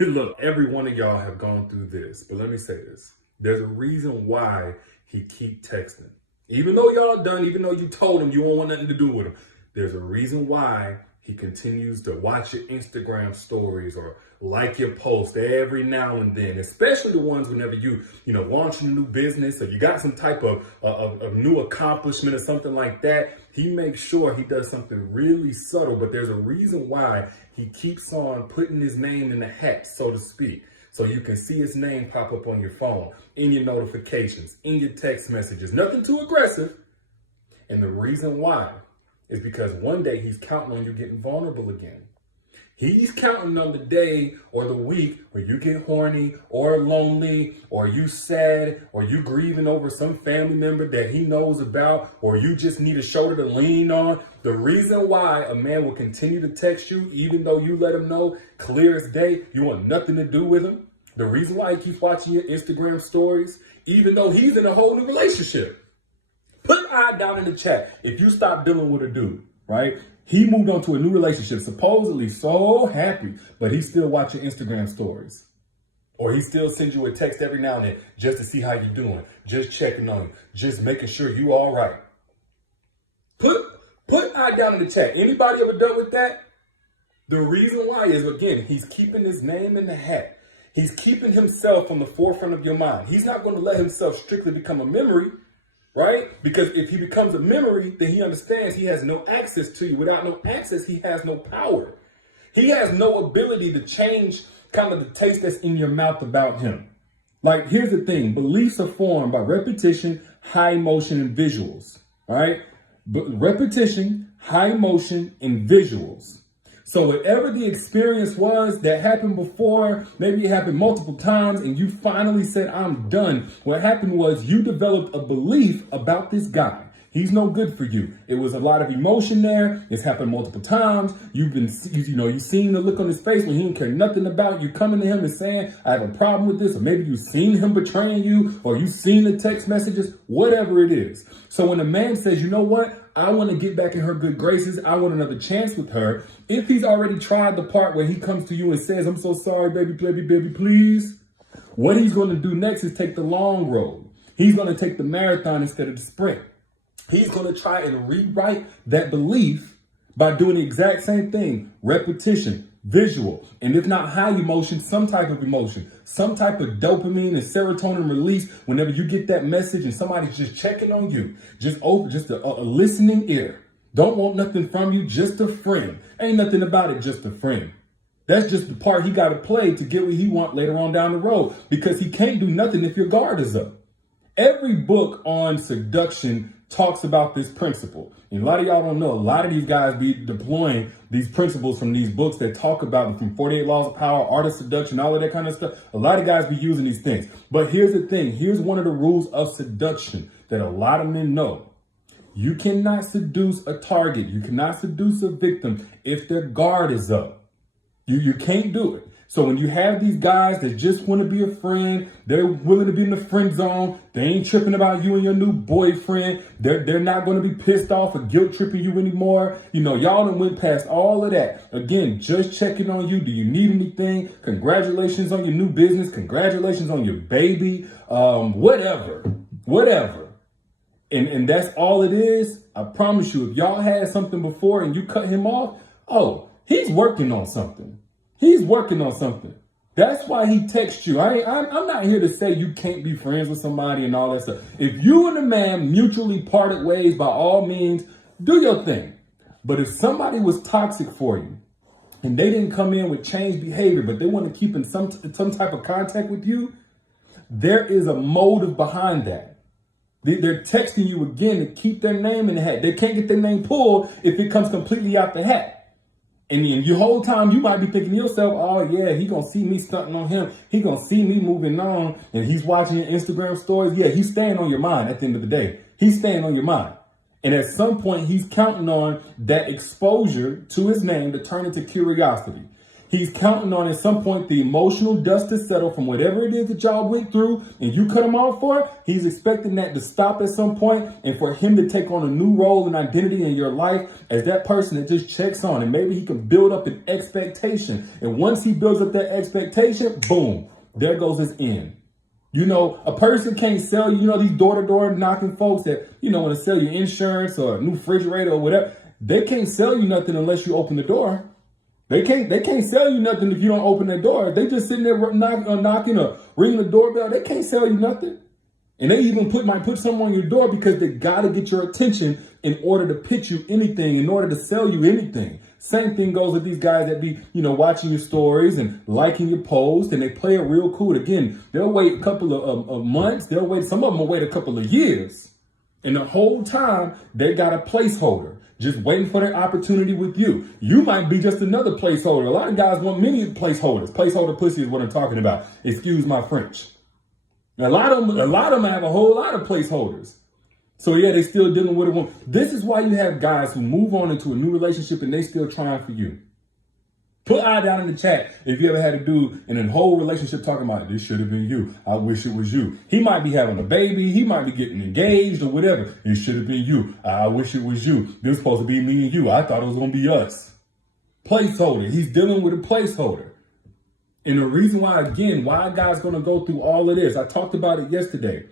Look, every one of y'all have gone through this, but let me say this. There's a reason why he keep texting. Even though y'all done, even though you told him you don't want nothing to do with him, there's a reason why he continues to watch your Instagram stories or like your post every now and then, especially the ones whenever you launching a new business or you got some type of new accomplishment or something like that. He makes sure he does something really subtle, but there's a reason why he keeps on putting his name in the hat, so to speak. So you can see his name pop up on your phone, in your notifications, in your text messages, nothing too aggressive. And the reason why is because one day he's counting on you getting vulnerable again. He's counting on the day or the week where you get horny or lonely or you sad or you grieving over some family member that he knows about or you just need a shoulder to lean on. The reason why a man will continue to text you even though you let him know clear as day you want nothing to do with him. The reason why he keeps watching your Instagram stories even though he's in a whole new relationship. Put an eye down in the chat if you stop dealing with a dude, right? He moved on to a new relationship, supposedly so happy, but he's still watching Instagram stories. Or he still sends you a text every now and then just to see how you're doing, just checking on you, just making sure you all right. Put an eye down in the chat. Anybody ever done with that? The reason why is, again, he's keeping his name in the hat. He's keeping himself on the forefront of your mind. He's not going to let himself strictly become a memory. Right? Because if he becomes a memory, then he understands he has no access to you. Without no access, he has no power. He has no ability to change kind of the taste that's in your mouth about him. Like, here's the thing. Beliefs are formed by repetition, high emotion, and visuals. All right? But repetition, high emotion, and visuals. So whatever the experience was that happened before, maybe it happened multiple times and you finally said, I'm done. What happened was you developed a belief about this guy. He's no good for you. It was a lot of emotion there. It's happened multiple times. You've seen the look on his face when he didn't care nothing about you coming to him and saying, I have a problem with this. Or maybe you've seen him betraying you or you've seen the text messages, whatever it is. So when a man says, you know what? I want to get back in her good graces. I want another chance with her. If he's already tried the part where he comes to you and says, I'm so sorry, baby, please. What he's going to do next is take the long road. He's going to take the marathon instead of the sprint. He's going to try and rewrite that belief by doing the exact same thing. Repetition, visual, and if not high emotion, some type of emotion, some type of dopamine and serotonin release whenever you get that message and somebody's just checking on you, just a listening ear. Don't want nothing from you, just a friend. Ain't nothing about it, just a friend. That's just the part he got to play to get what he want later on down the road because he can't do nothing if your guard is up. Every book on seduction talks about this principle. And a lot of y'all don't know, a lot of these guys be deploying these principles from these books that talk about from 48 Laws of Power, Art of Seduction, all of that kind of stuff. A lot of guys be using these things. But here's the thing. Here's one of the rules of seduction that a lot of men know. You cannot seduce a target. You cannot seduce a victim if their guard is up. You can't do it. So when you have these guys that just want to be a friend, they're willing to be in the friend zone. They ain't tripping about you and your new boyfriend. They're not going to be pissed off or guilt tripping you anymore. You know, y'all done went past all of that. Again, just checking on you. Do you need anything? Congratulations on your new business. Congratulations on your baby. Whatever. And that's all it is. I promise you, if y'all had something before and you cut him off, oh, he's working on something. He's working on something. That's why he texts you. I'm not here to say you can't be friends with somebody and all that stuff. If you and a man mutually parted ways, by all means, do your thing. But if somebody was toxic for you and they didn't come in with changed behavior, but they want to keep in some type of contact with you, there is a motive behind that. They're texting you again to keep their name in the hat. They can't get their name pulled if it comes completely out the hat. And the whole time you might be thinking to yourself, oh yeah, he gonna see me stunting on him. He gonna see me moving on and he's watching your Instagram stories. Yeah, he's staying on your mind at the end of the day. He's staying on your mind. And at some point he's counting on that exposure to his name to turn into curiosity. He's counting on at some point the emotional dust to settle from whatever it is that y'all went through and you cut him off for. He's expecting that to stop at some point and for him to take on a new role and identity in your life as that person that just checks on. And maybe he can build up an expectation. And once he builds up that expectation, boom, there goes his end. You know, a person can't sell you, these door-to-door knocking folks that, want to sell you insurance or a new refrigerator or whatever. They can't sell you nothing unless you open the door. They can't sell you nothing if you don't open the door. They just sitting there knocking or ringing the doorbell. They can't sell you nothing. And they even might put something on your door because they got to get your attention in order to pitch you anything, in order to sell you anything. Same thing goes with these guys that be, watching your stories and liking your posts, and they play it real cool. Again, they'll wait a couple of months. Some of them will wait a couple of years. And the whole time they got a placeholder, just waiting for their opportunity with you. You might be just another placeholder. A lot of guys want many placeholders. Placeholder pussy is what I'm talking about. Excuse my French. A lot of them have a whole lot of placeholders. So yeah, they still dealing with it. This is why you have guys who move on into a new relationship and they still trying for you. Put I down in the chat if you ever had a dude in a whole relationship talking about, this should have been you. I wish it was you. He might be having a baby. He might be getting engaged or whatever. It should have been you. I wish it was you. This was supposed to be me and you. I thought it was going to be us. Placeholder. He's dealing with a placeholder. And the reason why a guy's going to go through all of this, I talked about it yesterday.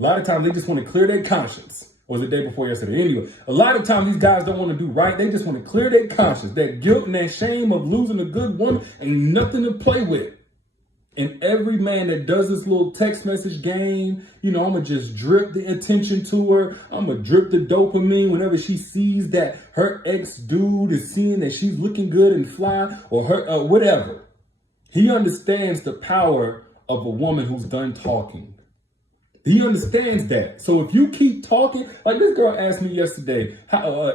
A lot of times they just want to clear their conscience. Or was the day before yesterday? Anyway, a lot of times these guys don't want to do right. They just want to clear their conscience. That guilt and that shame of losing a good woman ain't nothing to play with. And every man that does this little text message game, I'm going to just drip the attention to her. I'm going to drip the dopamine whenever she sees that her ex-dude is seeing that she's looking good and fly or her whatever. He understands the power of a woman who's done talking. He understands that. So if you keep talking, like this girl asked me yesterday,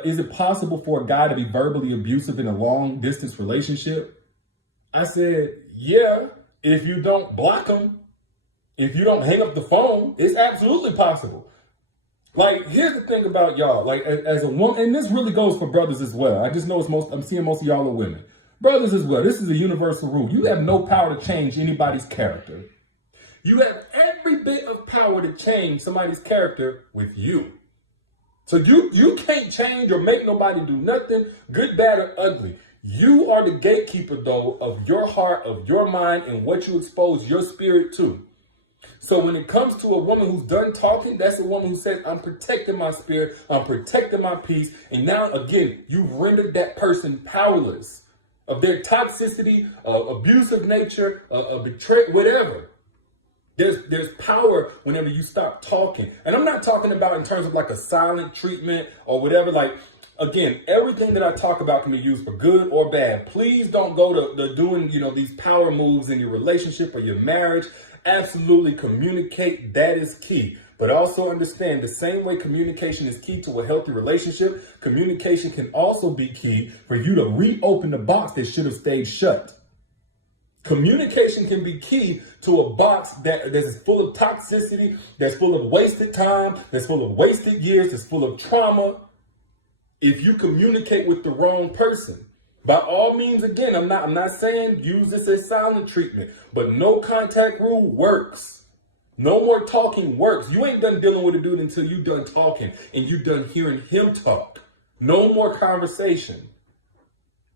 is it possible for a guy to be verbally abusive in a long distance relationship? I said, yeah, if you don't block him, if you don't hang up the phone, it's absolutely possible. Like, here's the thing about y'all, like as a woman, and this really goes for brothers as well. I just know I'm seeing most of y'all are women. Brothers as well. This is a universal rule. You have no power to change anybody's character. You have every bit of power to change somebody's character with you. So you can't change or make nobody do nothing, good, bad, or ugly. You are the gatekeeper, though, of your heart, of your mind, and what you expose your spirit to. So when it comes to a woman who's done talking, that's a woman who says, I'm protecting my spirit, I'm protecting my peace. And now, again, you've rendered that person powerless of their toxicity, abusive nature, betrayal, whatever. There's power whenever you stop talking. And I'm not talking about in terms of like a silent treatment or whatever. Like, again, everything that I talk about can be used for good or bad. Please don't go to doing, these power moves in your relationship or your marriage. Absolutely communicate. That is key. But also understand the same way communication is key to a healthy relationship, communication can also be key for you to reopen the box that should have stayed shut. Communication can be key to a box that is full of toxicity, that's full of wasted time, that's full of wasted years, that's full of trauma. If you communicate with the wrong person, by all means, again, I'm not saying use this as silent treatment, but no contact rule works. No more talking works. You ain't done dealing with a dude until you done talking and you done hearing him talk. No more conversation.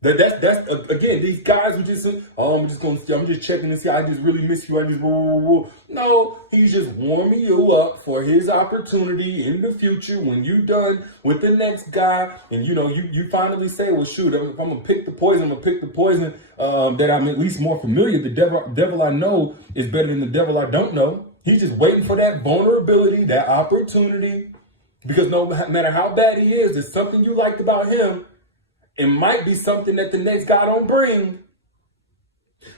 That's again, these guys who just say, I'm just checking to see, I just really miss you. No, he's just warming you up for his opportunity in the future when you done with the next guy. And you finally say, well, shoot, if I'm gonna pick the poison, I'm gonna pick the poison that I'm at least more familiar. The devil I know is better than the devil I don't know. He's just waiting for that vulnerability, that opportunity. Because no matter how bad he is, there's something you liked about him. It might be something that the next guy don't bring.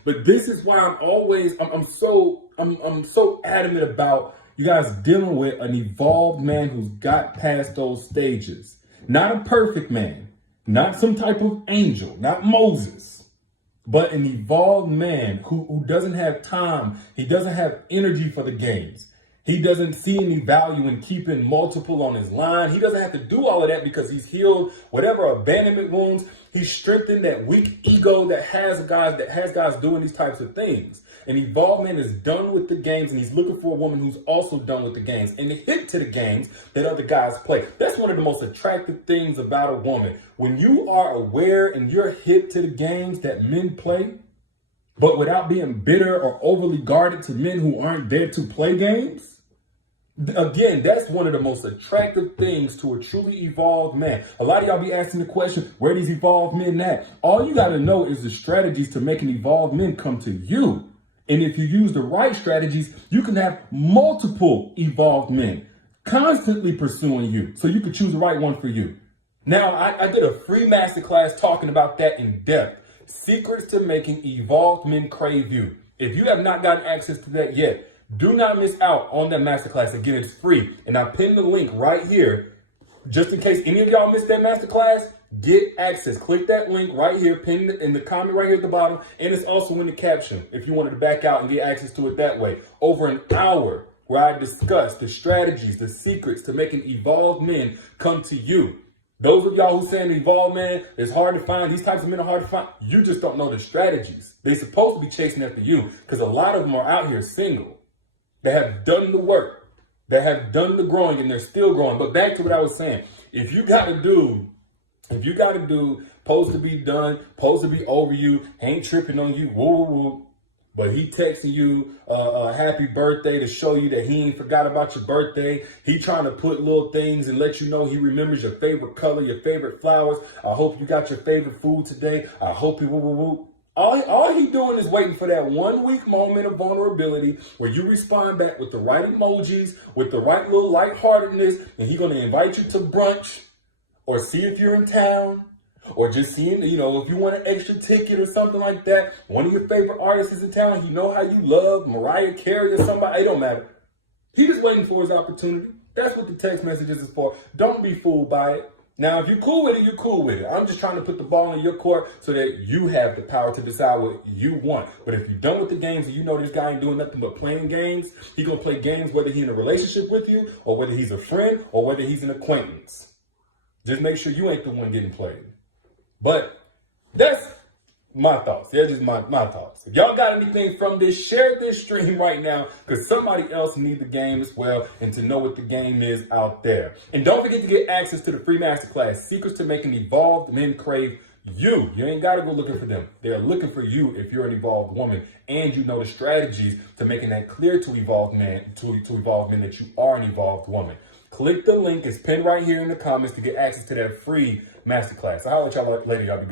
But this is why I'm so adamant about you guys dealing with an evolved man who's got past those stages. Not a perfect man, not some type of angel, not Moses, but an evolved man who doesn't have time. He doesn't have energy for the games. He doesn't see any value in keeping multiple on his line. He doesn't have to do all of that because he's healed whatever abandonment wounds. He's strengthened that weak ego that has guys doing these types of things. And evolved man is done with the games, and he's looking for a woman who's also done with the games and hip to the games that other guys play. That's one of the most attractive things about a woman. When you are aware and you're hip to the games that men play, but without being bitter or overly guarded to men who aren't there to play games. Again, that's one of the most attractive things to a truly evolved man. A lot of y'all be asking the question, where these evolved men at? All you got to know is the strategies to make an evolved man come to you. And if you use the right strategies, you can have multiple evolved men constantly pursuing you. So you can choose the right one for you. Now, I did a free masterclass talking about that in depth. Secrets to making evolved men crave you. If you have not gotten access to that yet, do not miss out on that masterclass. Again, it's free. And I pinned the link right here. Just in case any of y'all missed that masterclass, get access. Click that link right here, pinned in the comment right here at the bottom. And it's also in the caption if you wanted to back out and get access to it that way. Over an hour where I discuss the strategies, the secrets to making evolved men come to you. Those of y'all who saying evolved man is hard to find, these types of men are hard to find, you just don't know the strategies. They're supposed to be chasing after you because a lot of them are out here single. They have done the work. They have done the growing and they're still growing. But back to what I was saying, if you got to do, supposed to be done, supposed to be over you, ain't tripping on you, woo, woo, woo. But he texting you a happy birthday to show you that he ain't forgot about your birthday. He trying to put little things and let you know he remembers your favorite color, your favorite flowers. I hope you got your favorite food today. I hope you woo, woo, woo. All he doing is waiting for that 1 week moment of vulnerability where you respond back with the right emojis, with the right little lightheartedness, and he going to invite you to brunch or see if you're in town. Or just seeing, if you want an extra ticket or something like that, one of your favorite artists is in town, he know how you love Mariah Carey or somebody, it don't matter. He just waiting for his opportunity. That's what the text messages is for. Don't be fooled by it. Now, if you're cool with it, you're cool with it. I'm just trying to put the ball in your court so that you have the power to decide what you want. But if you're done with the games and you know this guy ain't doing nothing but playing games, he gonna play games whether he's in a relationship with you or whether he's a friend or whether he's an acquaintance. Just make sure you ain't the one getting played. But that's my thoughts. That's just my thoughts. If y'all got anything from this, share this stream right now because somebody else needs the game as well and to know what the game is out there. And don't forget to get access to the free masterclass, Secrets to Making Evolved Men Crave You. You ain't got to go looking for them. They're looking for you if you're an evolved woman and you know the strategies to making that clear to evolved men, to evolved men that you are an evolved woman. Click the link. It's pinned right here in the comments to get access to that free masterclass. I'll let y'all later. Y'all be good.